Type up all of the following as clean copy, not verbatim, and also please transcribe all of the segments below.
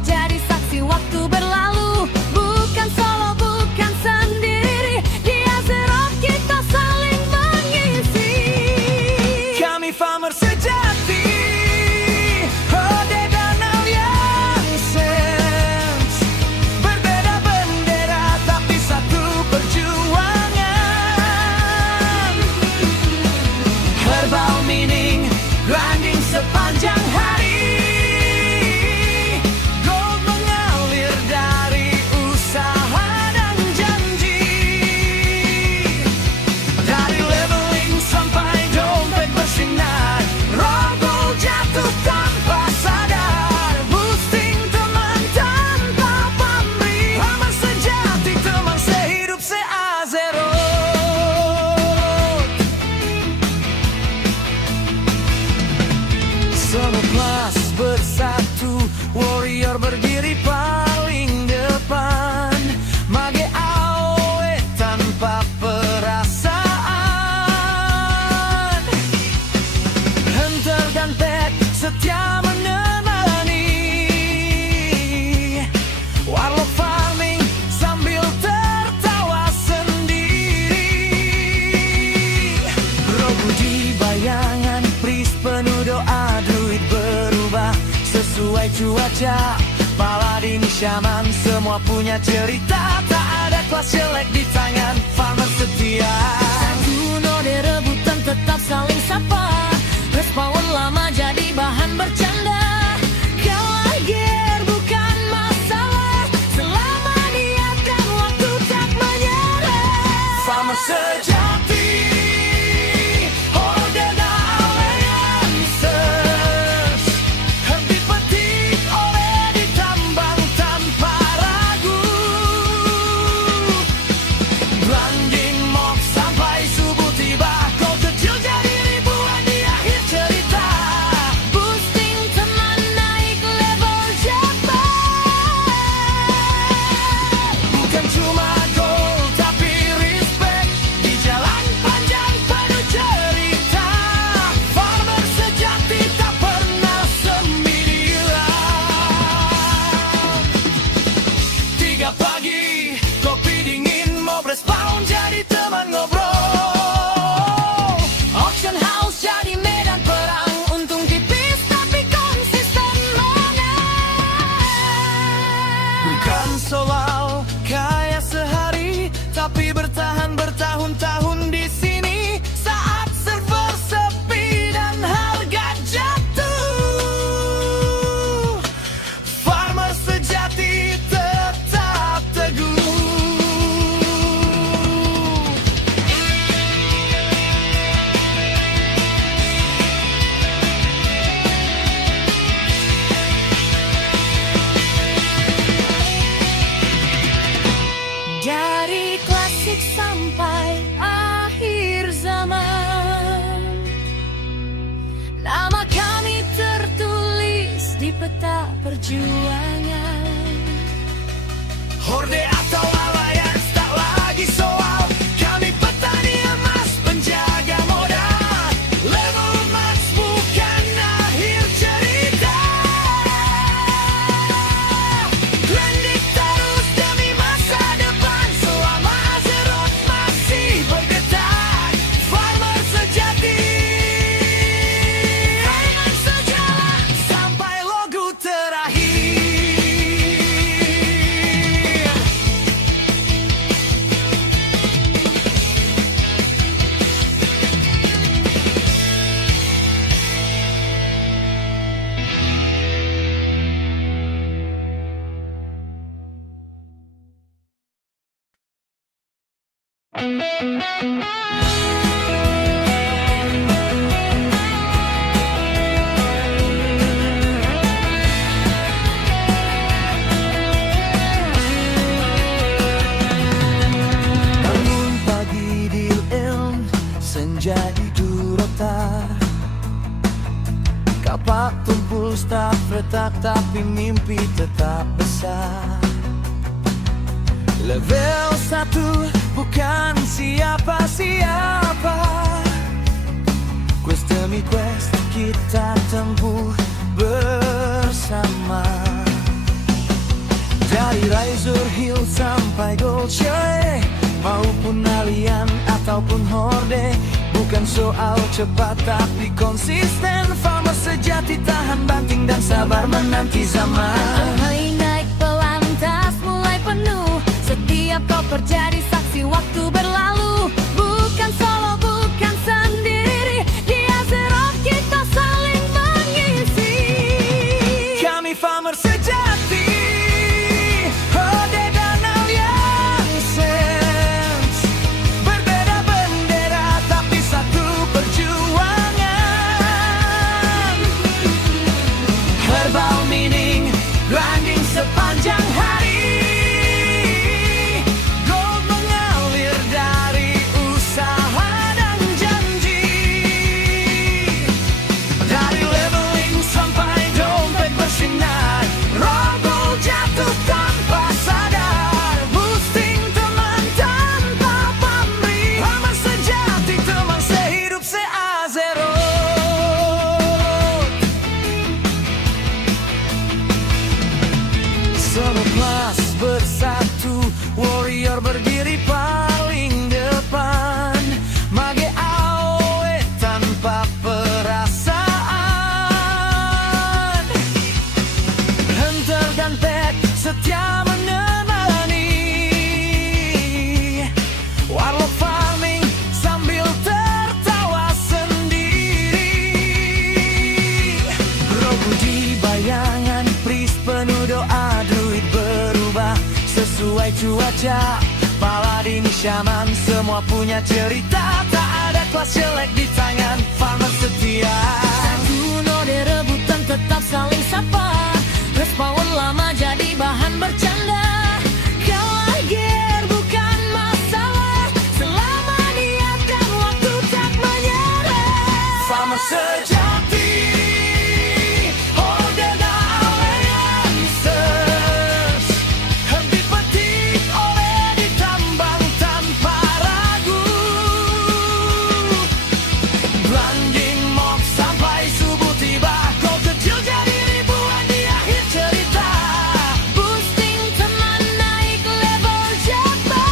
jadi saksi waktu berlalu. Bukan solo, bukan sendiri, dia zero, kita saling mengisi. Kami farmer sejati, Hode dan Alliances. Berbeda bendera tapi satu perjuangan. Herbal meaning, grinding sepanjang hari. Bersatu, warrior berdiri paling depan. Mage awe tanpa perasaan. Hunter dan pet setia menemani. Warlock farming sambil tertawa sendiri. Rogu di bayangan, priest penuh doa, druid berubah sesuai cuaca. Paladin, shaman, semua punya cerita. Tak ada kelas jelek di tangan farmer setia. Satu node rebutan tetap saling sapa. Respawn lama jadi bahan bercanda. Kalah gear bukan masalah, selama niat dan waktu tak menyerah. Farmer sejati, soal kaya sehari, tapi bertahan bertahun-tahun di sini. Saat server sepi dan harga jatuh, farmer sejati tetap teguh. Dari klasik sampai akhir zaman, nama kami tertulis di peta perjuangan. Horde atau Alliance tak lagi soal. Kami petani emas, penjaga modal. Level max bukan akhir cerita. Grinding terus demi masa depan. Selama Azeroth masih bergetar. Farmer sejati, dengan sejalan sampai logo terakhir. Bangun pagi di Ilm, senja di Durota. Kapak tumpul staf retak, tapi mimpi tetap besar. Level 1 bukan siapa-siapa. Quest demi quest kita tempuh bersama. level cewek maupun alien ataupun horde, bukan soal cepat tapi konsisten. Farmer sejati tahan banting dan sabar menanti zaman. Hai naik pelan tas mulai penuh, setiap kau terjadi saksi waktu berlalu. Bukan solo, bukan sendiri, dia zero kita saling mengisi. Kami farmer sejati, horde dan alliances, berbeda bendera tapi satu perjuangan. Herbal meaning, grinding sepanjang hari. Gold mengalir dari usaha dan janji. Dari leveling sampai dompet bersinar, roll jatuh tanpa sadar. Boosting teman tanpa pamrih, farmer sejati teman sehidup se-A-Zero. Selepas bersatu, warrior berdiri paling depan. Mage awe tanpa perasaan. Hunter dan pet setia menemani. Warlock farming sambil tertawa sendiri. Rogu di bayangan, priest penuh doa, druid berubah sesuai cuaca. Paladin, shaman, semua punya cerita. Tak ada kelas jelek di tangan farmer setia. Satu node rebutan tetap saling sapa, respawn lama jadi bahan bercanda. Kalah gear bukan masalah, selama niat dan waktu tak menyerah. Farmer sejati, horde dan alliances, henti petik oleh ditambang tanpa ragu. Grinding mob sampai subuh tiba, kau kecil jadi ribuan di akhir cerita. Boosting teman naik level cepat.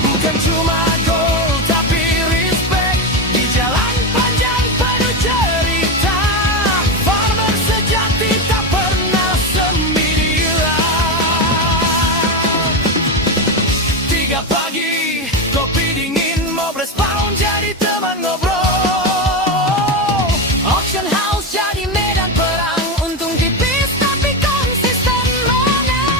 Bukan cuma gold tapi respect di jalan panjang penuh cerita. Farmer sejati tak pernah sendirian. 3 pagi, kopi dingin, mob respawn jadi teman ngobrol. Auction house jadi medan perang, untung tipis tapi konsisten menang.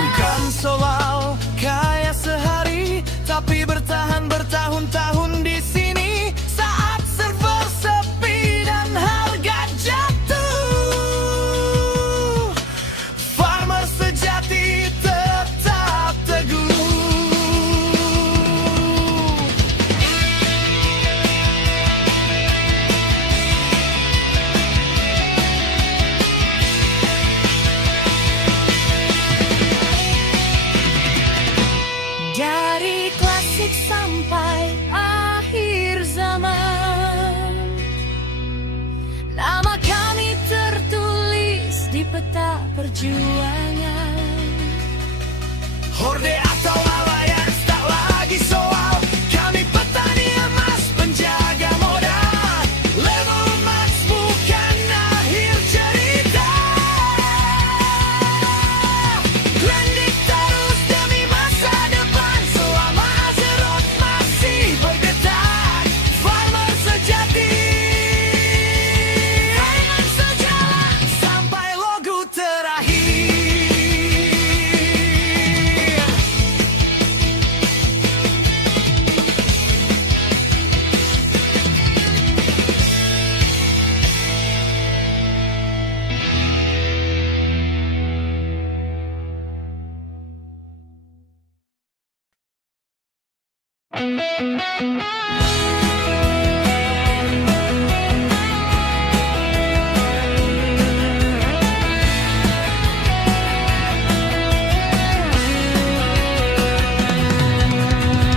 Bukan soal kaya sehari, tapi bertahan bertahun-tahun di sini. Saat server sepi dan harga jatuh, farmer sejati tetap teguh. Dari klasik sampai akhir zaman, nama kami tertulis di peta perjuangan. Horde atau alliance tak lagi soal, kami petani emas penjaga modal. Level max bukan akhir cerita. Grinding terus demi masa depan, selama Azeroth masih bergetar. Farmer sejati, farmer sejalan sampai logo terakhir.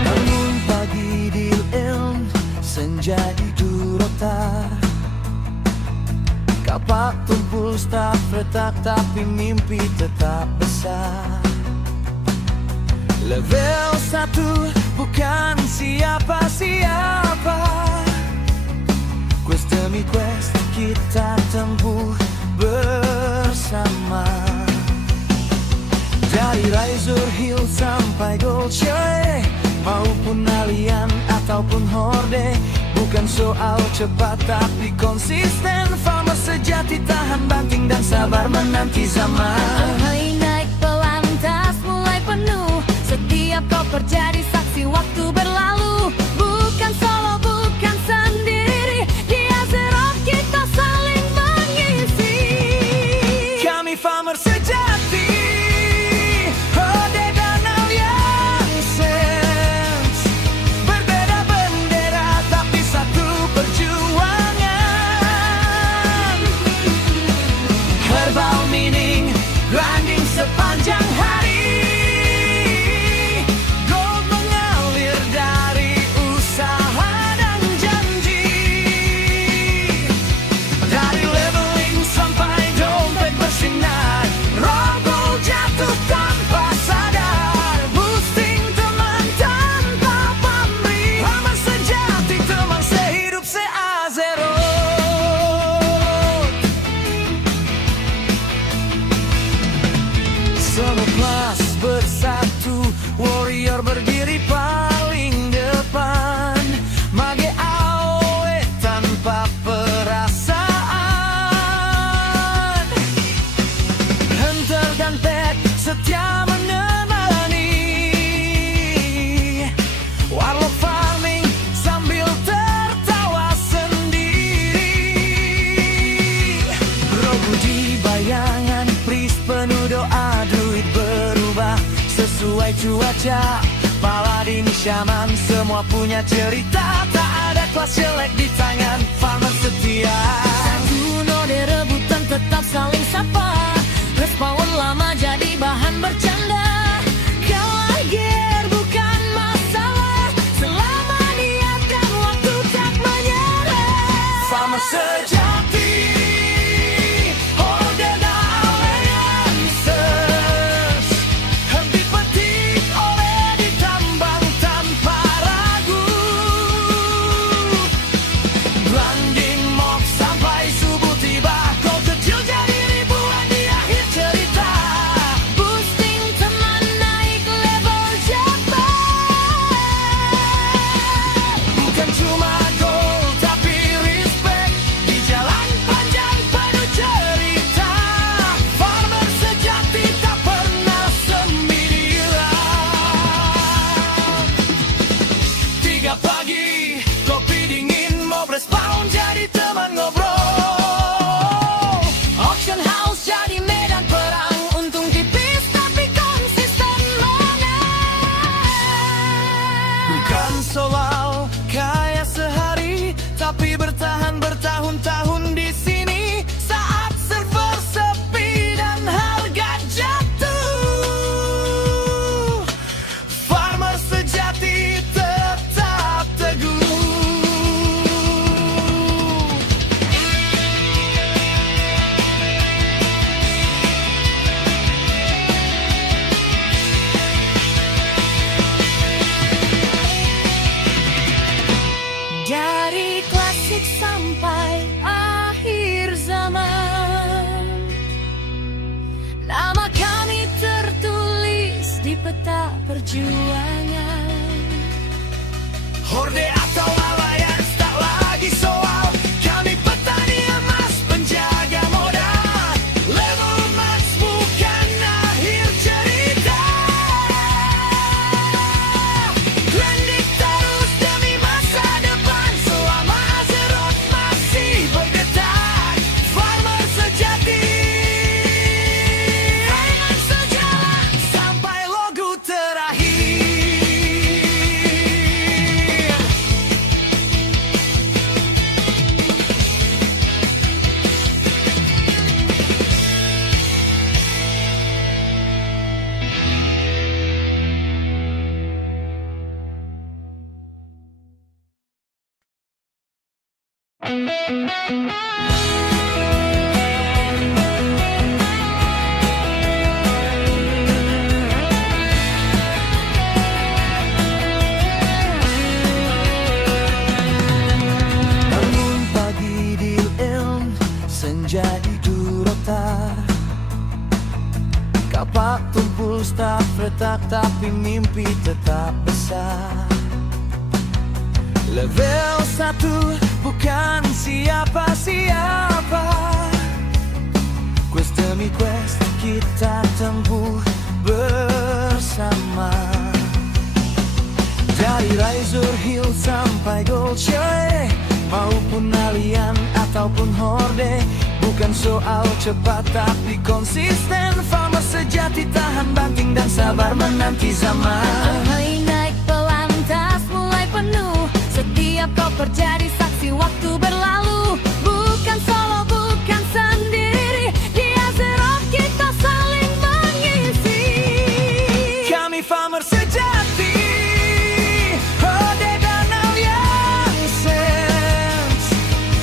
Bangun pagi di Elm, senja di Durota. Kapak tumpul staff retak tapi mimpi tetap besar. Level 1 bukan siapa-siapa, quest demi quest kita tempuh bersama. Dari Razor Hill sampai Gold Chalet, maupun Alien ataupun Horde, bukan soal cepat tapi konsisten. Farmer sejati tahan banting dan sabar menanti zaman. Hai naik pelan, tas mulai penuh. Setiap koper jadi saksi waktu berlalu. Bukan solo, bukan sendiri. Di Azeroth kita saling mengisi. Kami farmer sejati, Horde dan Alliances. Berbeda bendera tapi satu perjuangan. Herbal meaning, grinding sepanjang hari. Gold mengalir dari usaha dan janji. Dari leveling sampai dompet bersinar, roll jatuh tanpa sadar. Boosting teman tanpa pamrih. Farmer sejati, teman sehidup se-Azeroth. Semua kelas bersatu, warrior berdiri paling depan. Mage AOE tanpa perasaan. Hunter dan pet setia menemani. Warlock farming sambil tertawa sendiri. Rogu di bayangan, priest penuh doa, druid berubah sesuai cuaca. Paladin, shaman, semua punya cerita. Tak ada kelas jelek di tangan farmer setia. Satu node rebutan tetap saling sapa. Respawn lama jadi bahan bercanda. Kalah gear bukan masalah, selama niat dan waktu tak menyerah. Farmer sejati, Horde dan Alliances. Henti petik oleh ditambang tanpa ragu. Grinding mob sampai subuh tiba. Kau kecil jadi ribuan di akhir cerita. Boosting teman naik level cepat. Bukan cuma gold tapi respect. Di jalan panjang penuh cerita. Farmer sejati tak pernah sendirian. 3 pagi, kopi dingin, mob respawn jadi teman ngobrol. Auction house jadi medan perang. Untung tipis tapi konsisten menang. Bukan soal kaya sehari, tapi bertahan bertahun-tahun di sini. Saat server sepi dan harga jatuh, farmer sejati tetap teguh. Dari klasik sampai akhir zaman, nama kami tertulis di peta perjuangan. Horde atau Alliance tak lagi soal. Kami petani emas, penjaga modal. Level max bukan akhir cerita. Grinding terus demi masa depan. Selama Azeroth masih bergetar. Farmer sejati, dengan sejalan sampai logo terakhir. jadi durota. Kapak tumpul staf retak, tapi mimpi tetap besar. Level 1 bukan siapa-siapa. Quest demi quest kita tempuh bersama. Dari Razor Hill sampai Dolce, maupun Alien ataupun Horde, bukan soal cepat tapi konsisten. Farmer sejati tahan banting dan sabar menanti zaman. Hai naik pelan, tas mulai penuh. Setiap kau terjadi saksi waktu berlalu. Bukan solo, bukan sendiri. Di Azeroth kita saling mengisi. Kami farmer sejati, Horde dan Alliances.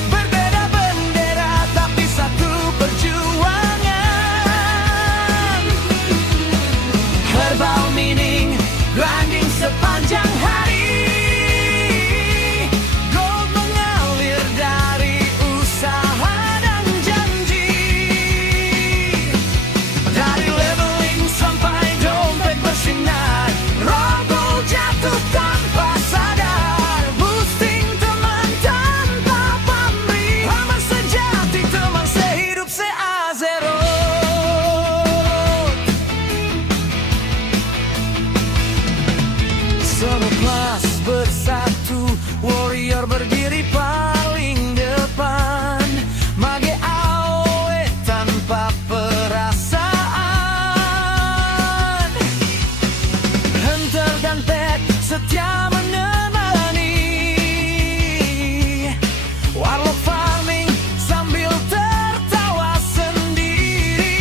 Berbeda bendera tapi satu perjuangan. Herbal meaning, grinding sepanjang hari. Gold mengalir dari usaha dan janji. Dari leveling sampai dompet bersinar, roll jatuh tanpa sadar. Boosting teman tanpa pamrih. Farmer sejati, teman sehidup se-Azeroth. Semua kelas bersatu, warrior berdiri paling depan. Mage AOE tanpa perasaan. Hunter dan pet setia menemani. Warlock farming sambil tertawa sendiri.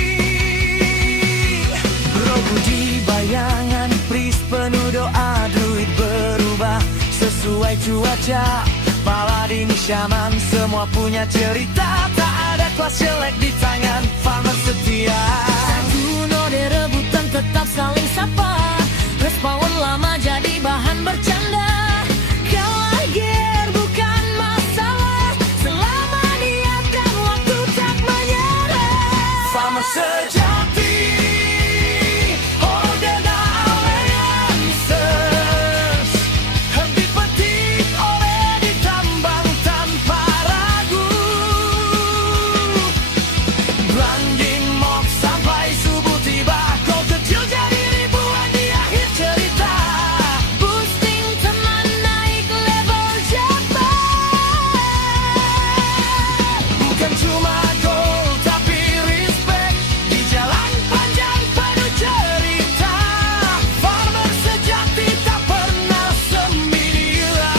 Rogu di bayangan, priest penuh doa, druid berubah sesuai cuaca. Paladin, shaman, semua punya cerita. Tak ada kelas jelek di tangan farmer setia. Satu node rebutan tetap saling sapa. Respawn lama jadi bahan bercanda. Kalah gear bukan masalah, selama niat dan waktu tak menyerah. Farmer sejati, Horde dan Alliances. Henti petik oleh ditambang tanpa ragu. Grinding mob sampai subuh tiba. Kau kecil jadi ribuan di akhir cerita. Boosting teman naik level cepat. Bukan cuma gold tapi respect. Di jalan panjang penuh cerita. Farmer sejati tak pernah sendirian.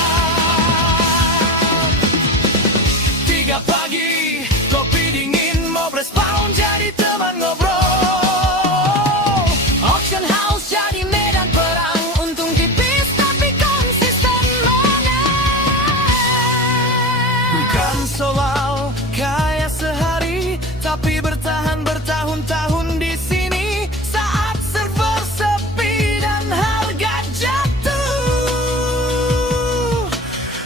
3 pagi, kopi dingin, mob respawn jadi teman ngobrol. Auction house jadi medan perang. Untung tipis tapi konsisten menang. Bukan soal kaya sehari, tapi bertahan bertahun-tahun di sini. Saat server sepi dan harga jatuh,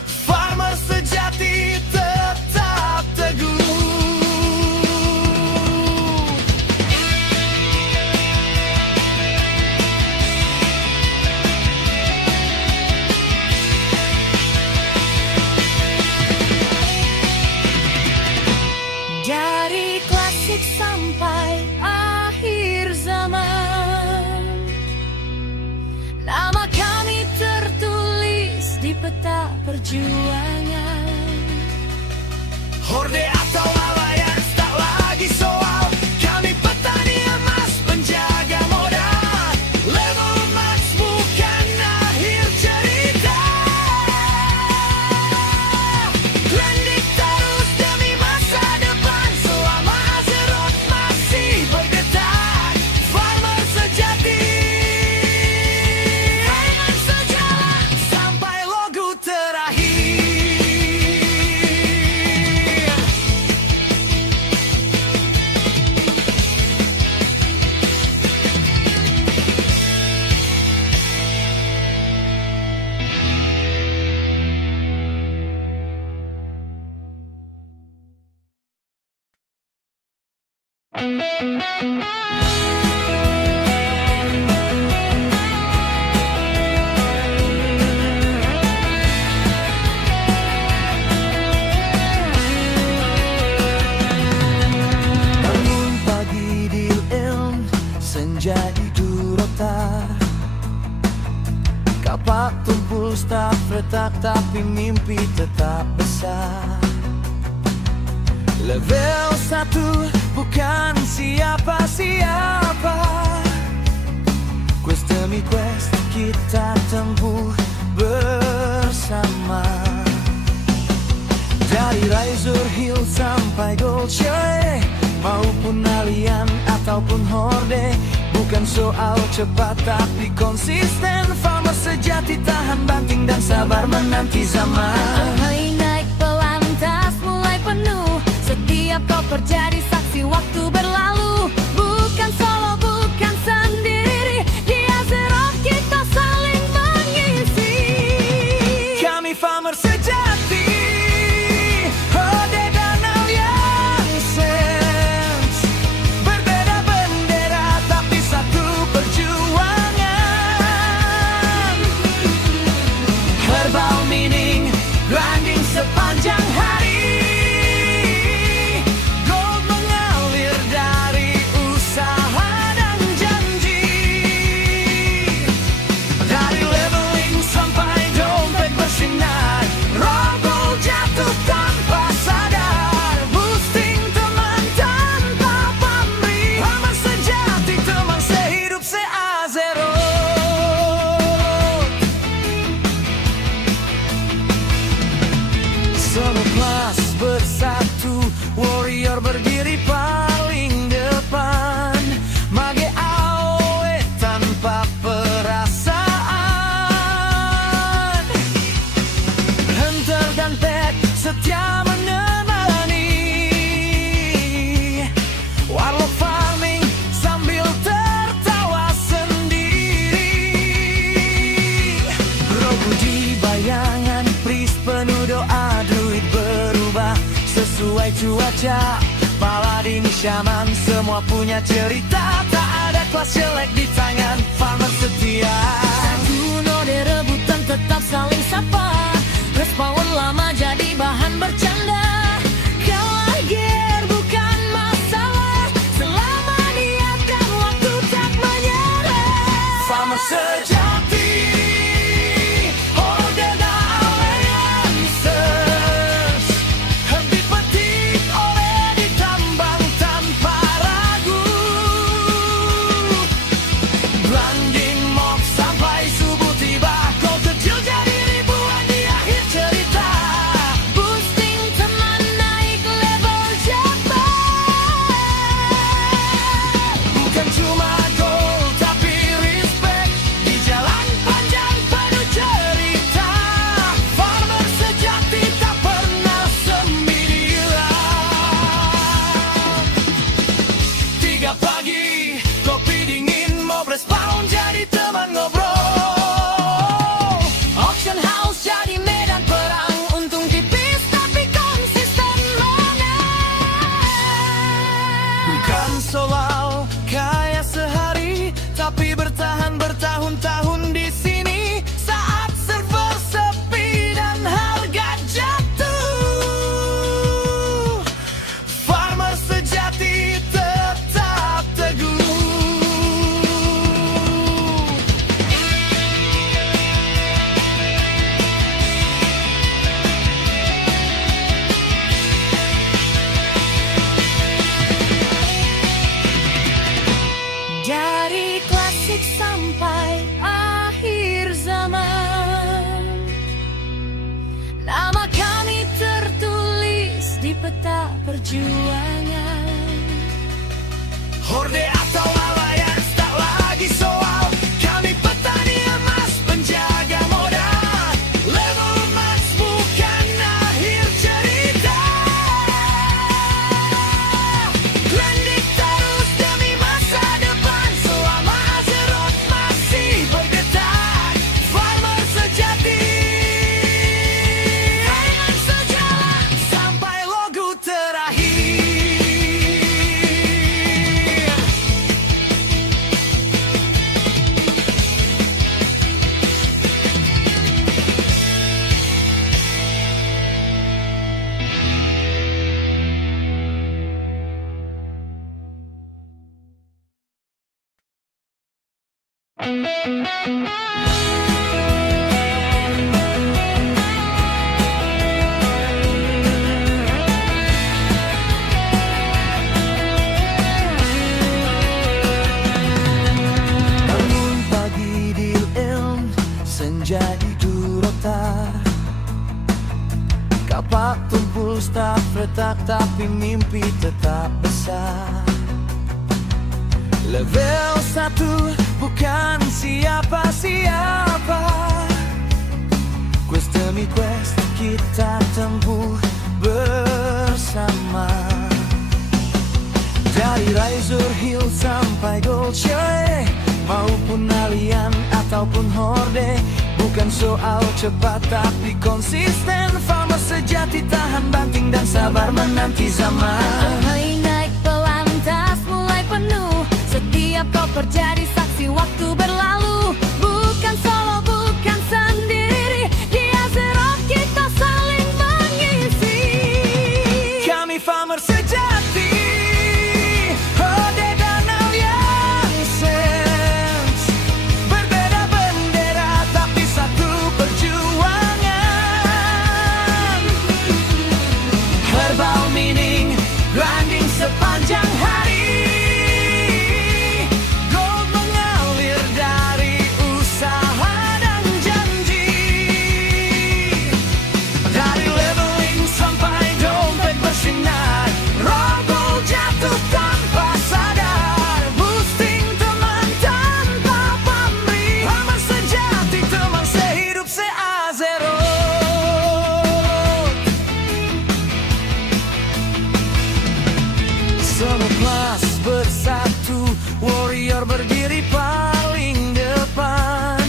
farmer sejati tetap teguh. Dari klasik sampai akhir zaman, nama kami tertulis di peta perjuangan. Horde atau Alliance tak lagi soal. Kami petani emas, penjaga modal. Level max bukan akhir cerita. Grinding terus demi masa depan. Selama Azeroth masih bergetar. Farmer sejati, farmer sejalan sampai logo terakhir. Bangun pagi di ilm, senja di Durota. Kapak tumpul staf retak, tapi mimpi tetap besar. Level 1 bukan siapa-siapa. Quest demi quest kita tempuh bersama. Dari Razor Hill sampai Dolce, maupun Alien ataupun Horde, bukan soal cepat tapi konsisten. Farmer sejati tahan banting dan sabar menanti zaman. Hari naik pelan, tas mulai penuh. Setiap kau terjadi saksi waktu berlalu. Bukan solo, bukan sendiri. Di Azeroth kita saling mengisi. Kami farmer sejati, Horde dan Alliances. Berbeda bendera tapi satu perjuangan. Herbal meaning, grinding sepanjang hari. Gold mengalir dari usaha dan janji. Dari leveling sampai dompet bersinar, roll jatuh tanpa sadar. Boosting teman tanpa pamrih. Farmer sejati, teman sehidup se-Azeroth. Semua kelas bersatu, warrior berdiri paling depan. Mage AOE tanpa perasaan. Hunter dan pet setia menemani. Warlock farming sambil tertawa sendiri. Rogu di bayangan, priest penuh doa, druid berubah sesuai cuaca. Paladin, shaman, semua punya cerita. Tak ada kelas jelek di tangan farmer setia. Satu node rebutan tetap saling sapa. Respawn lama jadi bahan bercanda. Kalah gear bukan masalah, selama niat dan waktu tak menyerah. Farmer sejati, Horde dan Alliances. Herbit petik oleh ditambang tanpa ragu. Grinding mob sampai subuh tiba. Kau kecil jadi ribuan di akhir cerita. Boosting teman naik level cepat. Bukan cuma gold tapi respect. Di jalan panjang penuh cerita. Farmer sejati tak pernah sendirian. 3 pagi, kopi dingin, mob respawn jadi teman ngobrol. Auction house jadi medan perang. Untung tipis tapi konsisten menang. Bukan soal kaya sehari, tapi bertahan bertahun-tahun di sini. Saat server sepi dan harga jatuh, farmer sejati tetap teguh. Dari klasik sampai akhir zaman, nama kami tertulis di peta perjuangan. Horde atau Alliance tak lagi soal. Kami petani emas, penjaga modal. Level max bukan akhir cerita. Grinding terus demi masa depan. Selama Azeroth masih bergetar. Farmer sejati, dengan sejalan sampai logo terakhir. Bangun pagi di ilm, senja di Durota. Kapak tumpul staf retak, tapi mimpi tetap besar. Level 1 bukan siapa-siapa. Quest demi quest kita tempuh bersama. Dari Razor Hill sampai Goldshire, maupun Allian ataupun Horde, bukan soal cepat tapi konsisten. Farmer sejati tahan banting dan sabar menanti zaman. Hai naik pelan, tas mulai penuh. Setiap kau terjadi saksi waktu berlalu. Bukan solo, bukan sendiri. Di Azeroth kita saling mengisi. Kami farmer sejati, Horde dan Alliances. Berbeda bendera tapi satu perjuangan. Herbal meaning, grinding sepanjang hari. Gold mengalir dari usaha dan janji. Dari leveling sampai dompet bersinar, roll jatuh tanpa sadar. Boosting teman tanpa pamrih. Farmer sejati, teman sehidup se-Azeroth. Semua kelas bersatu, warrior berdiri paling depan.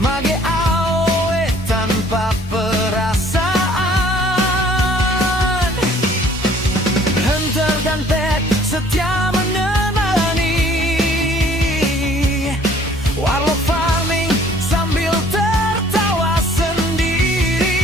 Mage AOE tanpa perasaan. Hunter dan pet setia menemani. Warlock farming sambil tertawa sendiri.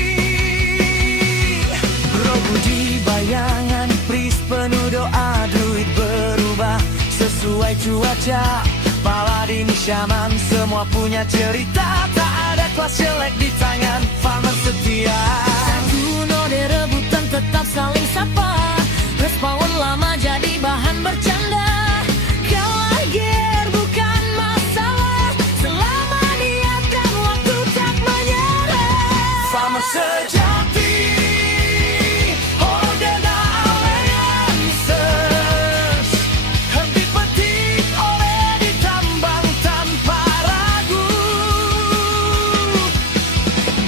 Rogu di bayangan, priest penuh doa, druid berubah sesuai cuaca. Paladin, shaman, semua punya cerita. Tak ada kelas jelek di tangan farmer setia. Satu node rebutan tetap saling sapa. Respawn lama jadi bahan bercanda. Kalah gear bukan masalah, selama niat dan waktu tak menyerah. Farmer sejati, Horde dan Alliances. Henti petik oleh ditambang tanpa ragu.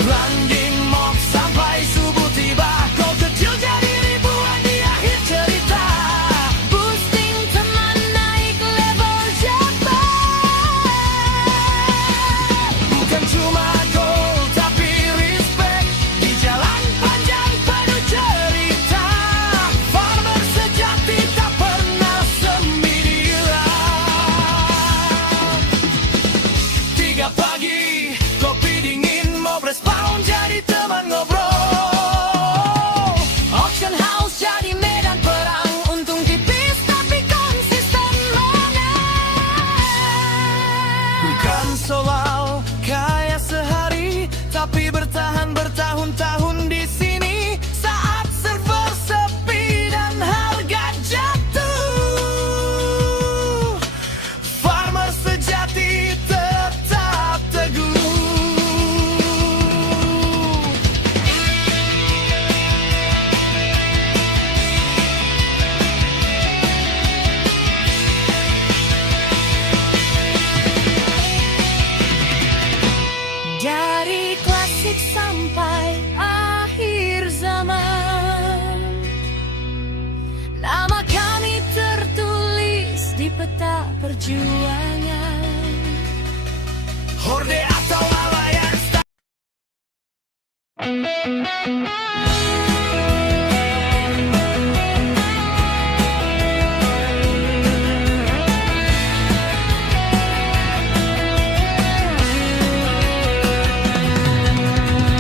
Grinding mob sampai subuh tiba. Kau kecil jadi ribuan di akhir cerita. Boosting teman naik level cepat. Bukan cuma gold tapi respect. Di jalan panjang penuh cerita. Farmer sejati tak pernah sendirian. 3 pagi, kopi dingin, mob respawn jadi teman ngobrol. Auction house jadi medan perang. Untung tipis tapi konsisten menang. Bukan soal kaya sehari, tapi bertahan bertahun-tahun di sini. Saat server sepi dan harga jatuh, farmer sejati tetap teguh. Dari klasik sampai akhir zaman, nama kami tertulis di peta perjuangan. Horde atau Alliance.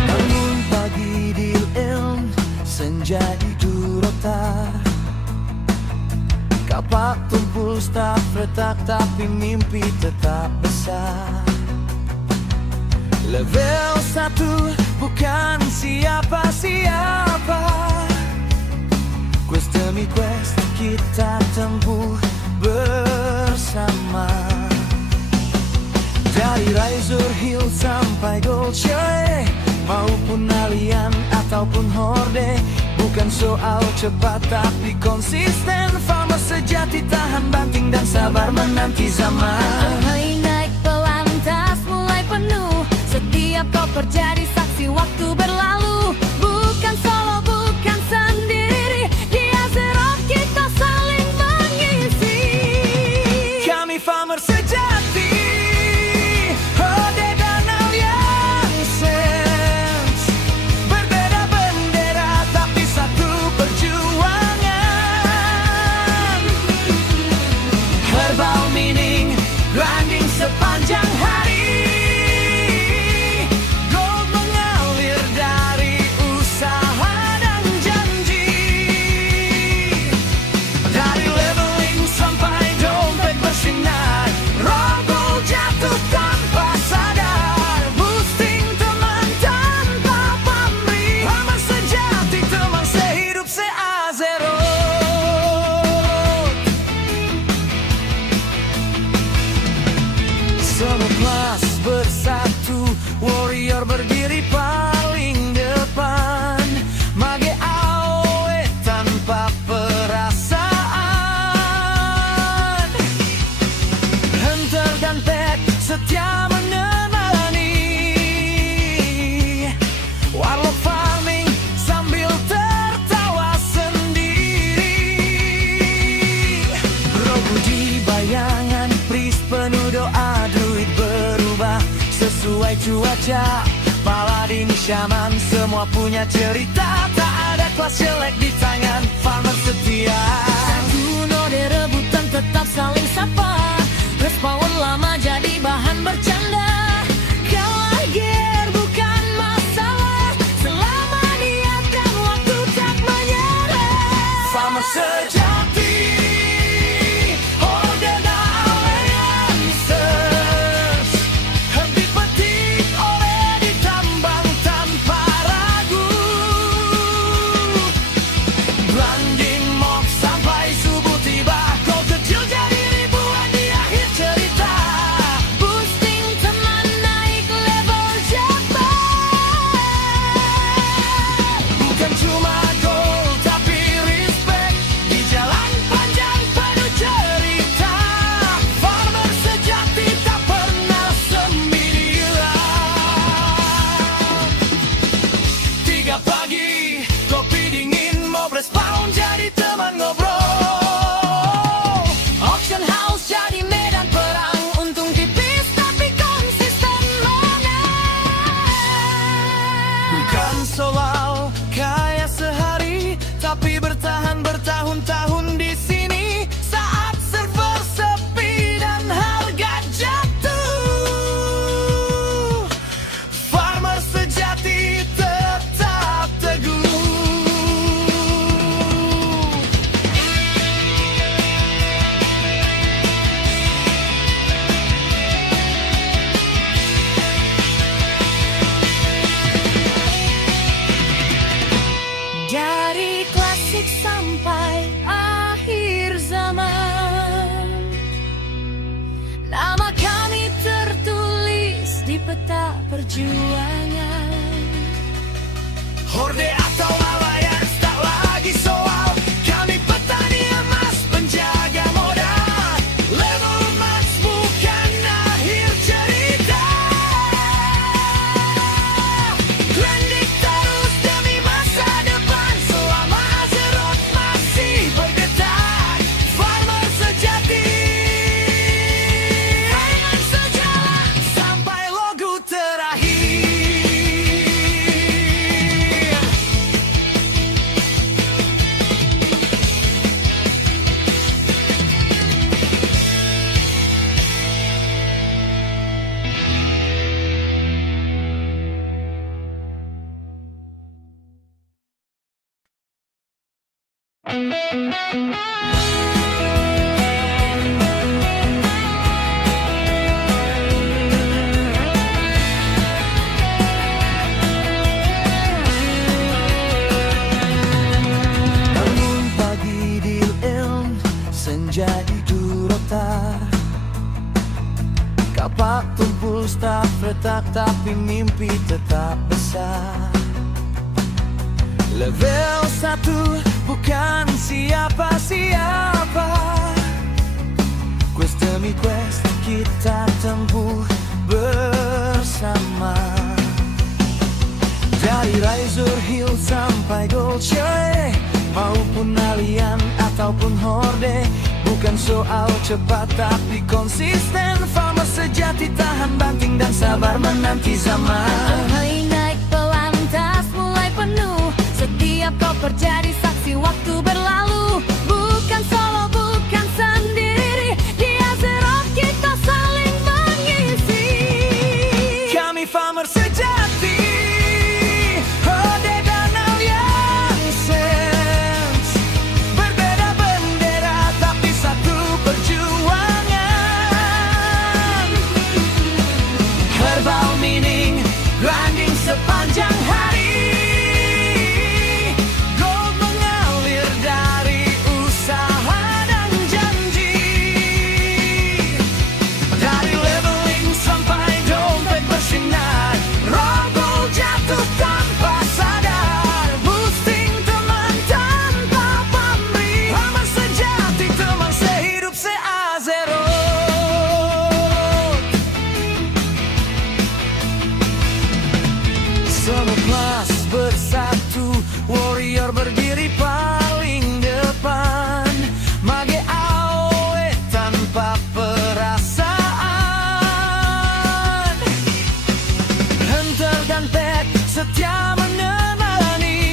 Bangun pagi di ilm, senja di Durota. Dapat tumpul staf retak tapi mimpi tetap besar. Level 1 bukan siapa-siapa. Quest demi quest kita tempuh bersama. Dari Razor Hill sampai Gold Chalet, maupun Alien ataupun Horde, bukan soal cepat tapi konsisten. Farmer sejati tahan banting dan sabar menanti zaman. Hai naik pelan tas mulai penuh, setiap koper jadi saksi waktu berlalu. Bukan solo, bukan sendiri, dia zero kita saling mengisi. Kami farmer sejati, Horde dan Alliances. Berbeda bendera tapi satu perjuangan. Herbal meaning, grinding sepanjang hari. Gold mengalir dari usaha dan janji. Dari leveling sampai dompet bersinar, roll jatuh tanpa sadar. Boosting teman tanpa pamrih, farmer sejati teman sehidup se-A-Zero. Semua kelas bersatu, warrior berdiri paling depan. Mage AOE tanpa perasaan. Hunter dan pet setia menemani. Warlock farming sambil tertawa sendiri. Rogu di bayangan, priest penuh doa, druid berubah sesuai cuaca. Paladin, shaman, semua punya cerita. Tak ada kelas jelek di tangan farmer setia. Satu node rebutan tetap saling sapa, respawn lama jadi bahan bercanda. Kalah gear bukan masalah, selama niat dan waktu tak menyerah. Farmer sejati, Horde dan Alliances. Henti petik oleh ditambang tanpa ragu. Grinding mob sampai subuh tiba. Kau kecil jadi ribuan di akhir cerita. Boosting teman naik level cepat. Bukan cuma gold tapi respect. Di jalan panjang penuh cerita, farmer sejati tak pernah sendirian. 3 pagi, kopi dingin, mob respawn jadi teman ngobrol. Auction house jadi medan perang, untung tipis tapi konsisten menang. Bukan soal kaya sehari, tapi bertahan bertahun-tahun di sini. Saat server sepi dan harga jatuh, farmer sejati tetap teguh. Dari klasik sampai akhir zaman, nama kami tertulis di peta perjuangan. Horde atau Alliance tak lagi soal. Kami petani emas, penjaga modal. Level max bukan akhir cerita. Grinding terus demi masa depan. Selama Azeroth masih bergetar, farmer sejati akan sejalan sampai logo terakhir. jadi durotar. Kapak tumpul staf retak, tapi mimpi tetap besar. Level 1 bukan siapa-siapa. Quest demi quest kita tempuh bersama. Dari Razor Hill sampai Dolce, maupun Alien ataupun Horde, bukan soal cepat tapi konsisten. Farmer sejati tahan banting dan sabar menanti zaman. Hai naik pelan, tas mulai penuh. Setiap kau terjadi saksi waktu berlalu. Bukan solo, bukan sendiri. Di Azeroth kita saling mengisi. Kami farmer sejati, Horde dan Alliance. Berbeda bendera tapi satu perjuangan. Herbal mining, grinding sepanjang hari. Gold mengalir dari usaha dan janji. Dari leveling sampai dompet bersinar, roll jatuh tanpa sadar. Boosting teman tanpa pamrih. Farmer sejati, teman sehidup se-Azeroth. Semua kelas bersatu, warrior berdiri paling depan. Mage AOE tanpa perasaan. Hunter dan pet setia menemani.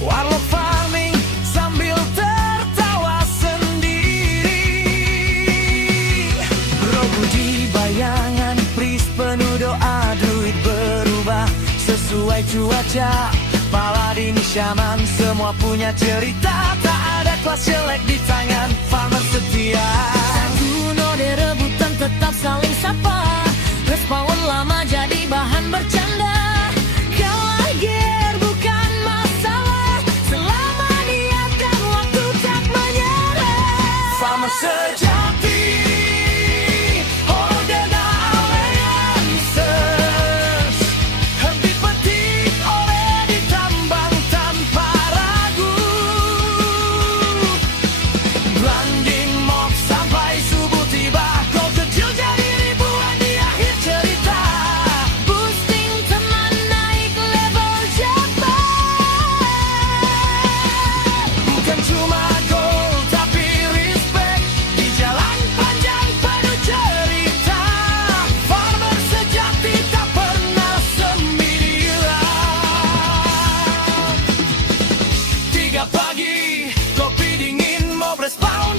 Warlock farming sambil tertawa sendiri. Rogu di bayangan, priest penuh doa, druid berubah sesuai cuaca. Paladin, shaman, semua punya cerita. Tak ada kelas jelek di tangan farmer setia. Satu node rebutan tetap saling sapa. Respawn lama jadi bahan bercanda. Kalah gear bukan masalah, selama niat dan waktu tak menyerah. Farmer sejati, Horde dan Alliances. Henti petik oleh ditambang tanpa ragu. Grinding mob sampai subuh tiba. Kau kecil jadi ribuan di akhir cerita. Boosting teman naik level cepat. Bukan cuma gold tapi respect. Di jalan panjang penuh cerita. Farmer sejati tak pernah sendirian. 3 pagi, kopi dingin, mob respawn